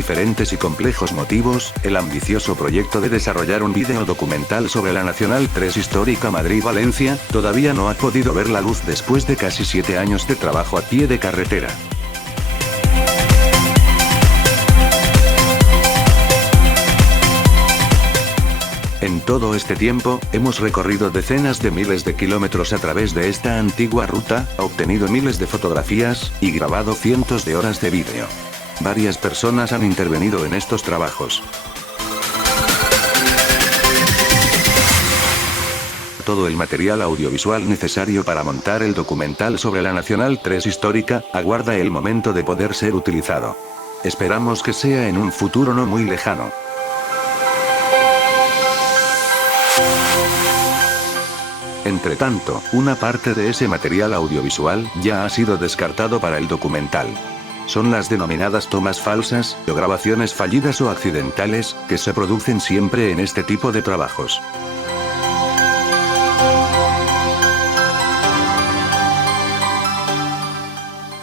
diferentes y complejos motivos, el ambicioso proyecto de desarrollar un vídeo documental sobre la Nacional 3 histórica Madrid-Valencia, todavía no ha podido ver la luz después de casi 7 años de trabajo a pie de carretera. En todo este tiempo, hemos recorrido decenas de miles de kilómetros a través de esta antigua ruta, obtenido miles de fotografías, y grabado cientos de horas de vídeo. Varias personas han intervenido en estos trabajos. Todo el material audiovisual necesario para montar el documental sobre la Nacional 3 histórica, aguarda el momento de poder ser utilizado. Esperamos que sea en un futuro no muy lejano. Entretanto, una parte de ese material audiovisual ya ha sido descartado para el documental. Son las denominadas tomas falsas, o grabaciones fallidas o accidentales, que se producen siempre en este tipo de trabajos.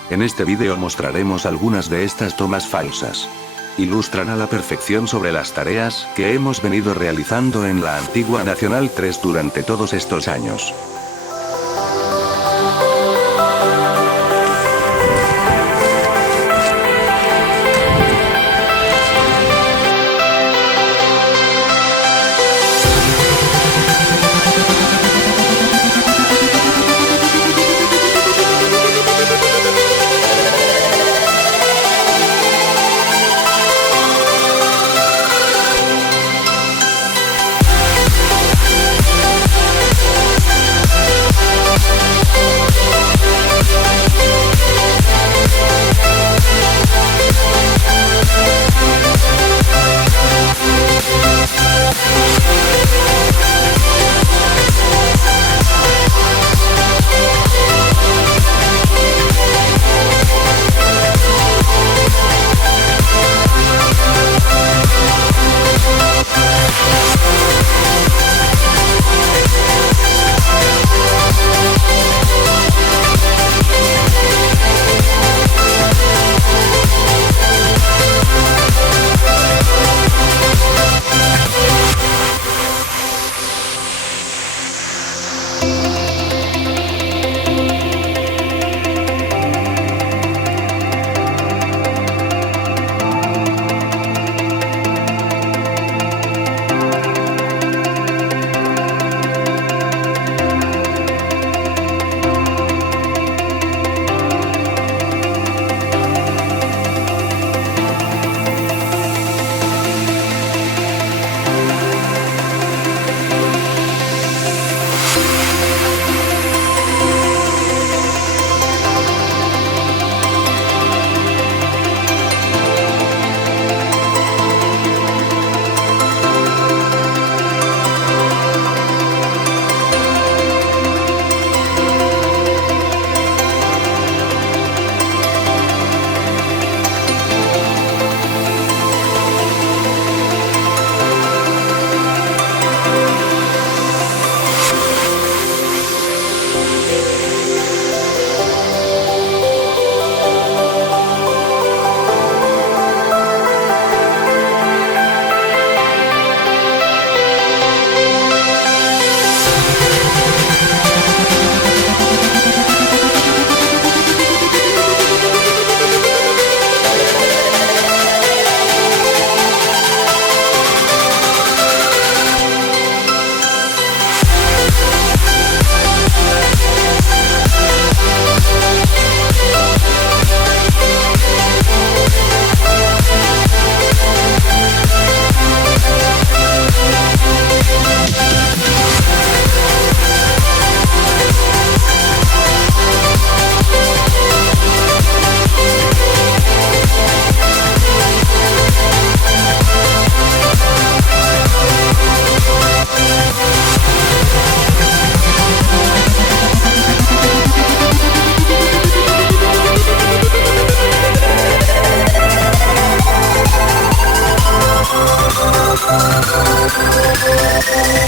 En este vídeo mostraremos algunas de estas tomas falsas. Ilustran a la perfección sobre las tareas que hemos venido realizando en la antigua Nacional 3 durante todos estos años. We'll be right back.